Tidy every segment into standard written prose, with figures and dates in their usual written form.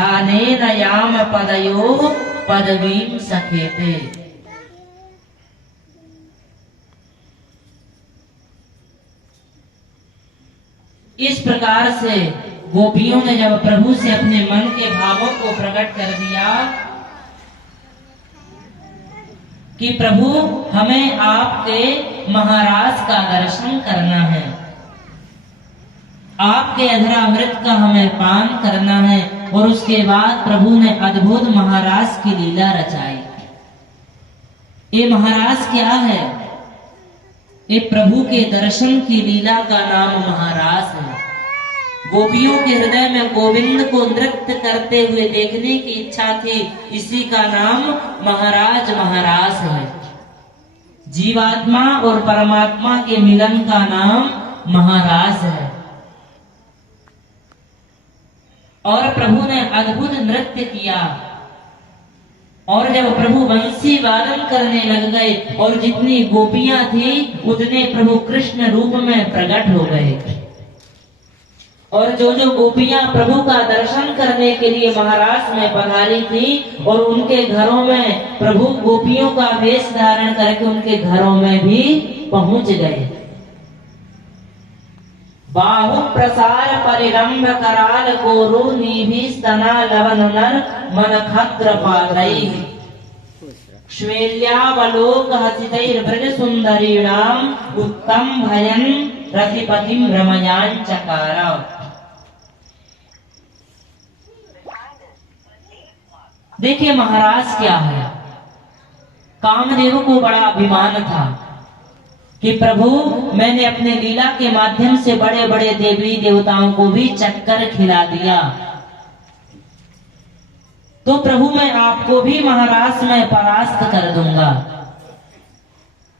ध्यानेन याम पदयो पदवीं सखेते। इस प्रकार से गोपियों ने जब प्रभु से अपने मन के भावों को प्रकट कर दिया कि प्रभु हमें आपके महाराज का दर्शन करना है, आपके अधरामृत का हमें पान करना है, और उसके बाद प्रभु ने अद्भुत महाराज की लीला रचाई। ये महाराज क्या है? ये प्रभु के दर्शन की लीला का नाम महाराज है। गोपियों के हृदय में गोविंद को नृत्य करते हुए देखने की इच्छा थी, इसी का नाम महाराज महाराज है। जीवात्मा और परमात्मा के मिलन का नाम महाराज है। और प्रभु ने अद्भुत नृत्य किया, और जब प्रभु बंसी वादन करने लग गए और जितनी गोपियां थी उतने प्रभु कृष्ण रूप में प्रकट हो गए। और जो जो गोपियां प्रभु का दर्शन करने के लिए महाराज में पधारी थी और उनके घरों में प्रभु गोपियों का वेश धारण करके उनके घरों में भी पहुंच गए। बाहु प्रसार परिरंभ कराल कोरु निभि स्तना लवन नर मन खत्र पात्रैः श्वेल्यावलोक हसितैर् ब्रज सुंदरीणाम उत्तम भयन रतिपतिं रमयां चकार। देखिए महाराज क्या है, कामदेव को बड़ा अभिमान था कि प्रभु मैंने अपने लीला के माध्यम से बड़े बड़े देवी देवताओं को भी चक्कर खिला दिया, तो प्रभु मैं आपको भी महाराज में परास्त कर दूंगा।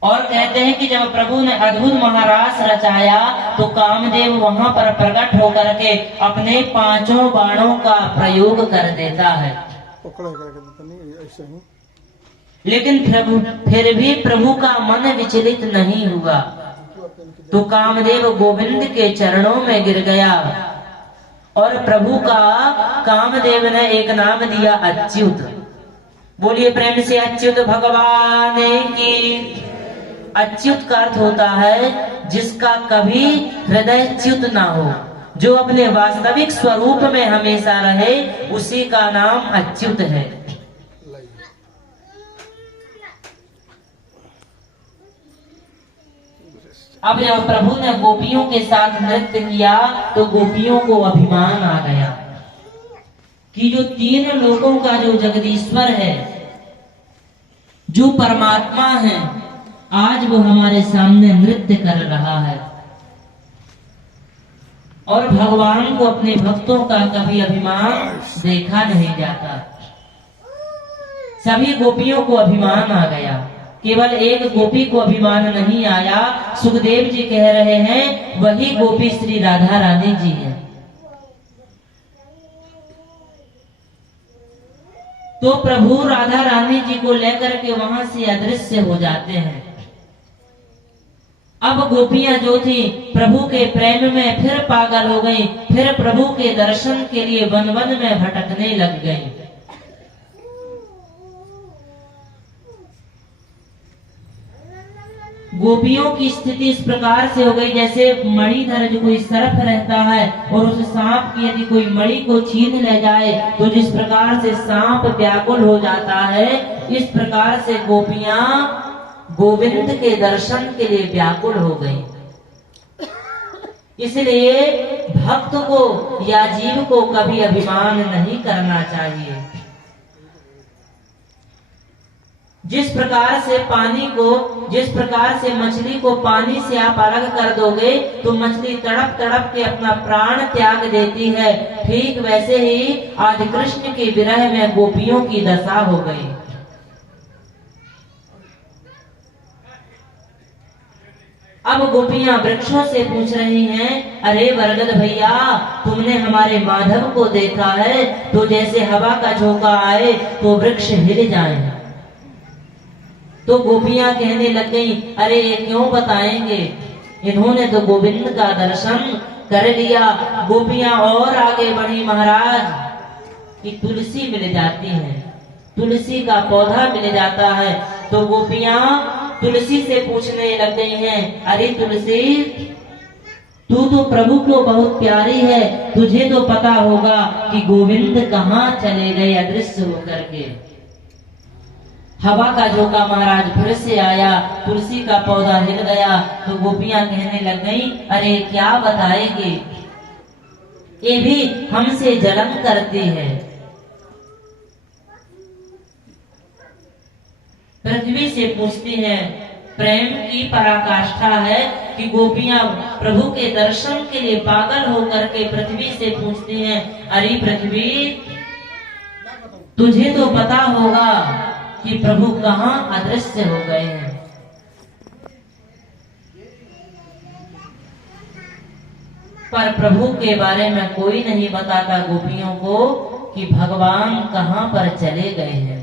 और कहते हैं कि जब प्रभु ने अद्भुत महाराज रचाया तो कामदेव वहां पर प्रकट होकर के अपने 5 बाणों का प्रयोग कर देता है। लेकिन फिर भी प्रभु का मन विचलित नहीं हुआ, तो कामदेव गोविंद के चरणों में गिर गया और प्रभु का कामदेव ने एक नाम दिया अच्युत। बोलिए प्रेम से अच्युत भगवान की। अच्युत का अर्थ होता है जिसका कभी हृदय च्युत ना हो, जो अपने वास्तविक स्वरूप में हमेशा रहे, उसी का नाम अच्युत है। अब जब प्रभु ने गोपियों के साथ नृत्य किया तो गोपियों को अभिमान आ गया कि जो 3 लोकों का जो जगदीश्वर है, जो परमात्मा है, आज वो हमारे सामने नृत्य कर रहा है। और भगवान को अपने भक्तों का कभी अभिमान देखा नहीं जाता। सभी गोपियों को अभिमान आ गया, केवल एक गोपी को अभिमान नहीं आया। सुखदेव जी कह रहे हैं वही गोपी श्री राधा रानी जी है। तो प्रभु राधा रानी जी को लेकर के वहां से अदृश्य हो जाते हैं। अब गोपियां जो थी प्रभु के प्रेम में फिर पागल हो गई, फिर प्रभु के दर्शन के लिए वन वन में भटकने लग गई। गोपियों की स्थिति इस प्रकार से हो गई जैसे मणिधर जो कोई सर्प रहता है और उस सांप की यदि कोई मणि को छीन ले जाए तो जिस प्रकार से सांप व्याकुल हो जाता है, इस प्रकार से गोपियां गोविंद के दर्शन के लिए व्याकुल हो गई। इसलिए भक्त को या जीव को कभी अभिमान नहीं करना चाहिए। जिस प्रकार से पानी को, जिस प्रकार से मछली को पानी से आप अलग कर दोगे तो मछली तड़प तड़प के अपना प्राण त्याग देती है, ठीक वैसे ही आज कृष्ण के विरह में गोपियों की दशा हो गई। अब गोपियां वृक्षों से पूछ रही हैं, अरे बरगद भैया, तुमने हमारे माधव को देखा है तो जैसे हवा का झोंका आए तो वृक्ष हिल जाए। तो गोपियां कहने लग गई, अरे ये क्यों बताएंगे, इन्होंने तो गोविंद का दर्शन कर लिया। गोपियां और आगे बढ़ी, महाराज कि तुलसी मिल जाती है, तुलसी का पौधा मिल जाता है। तो गोपियां तुलसी से पूछने लग गई हैं, अरे तुलसी, तू तो प्रभु को बहुत प्यारी है, तुझे तो पता होगा कि गोविंद कहाँ चले गए अदृश्य होकर के। हवा का झोंका महाराज फिर से आया, तुलसी का पौधा हिल गया। तो गोपियां कहने लग गई, अरे क्या बताएंगे, ये भी हमसे जलन करती है। पृथ्वी से पूछती है, प्रेम की पराकाष्ठा है कि गोपियां प्रभु के दर्शन के लिए पागल होकर के पृथ्वी से पूछती हैं, अरे पृथ्वी, तुझे तो पता होगा कि प्रभु कहाँ अदृश्य हो गए हैं। पर प्रभु के बारे में कोई नहीं बताता गोपियों को कि भगवान कहाँ पर चले गए हैं।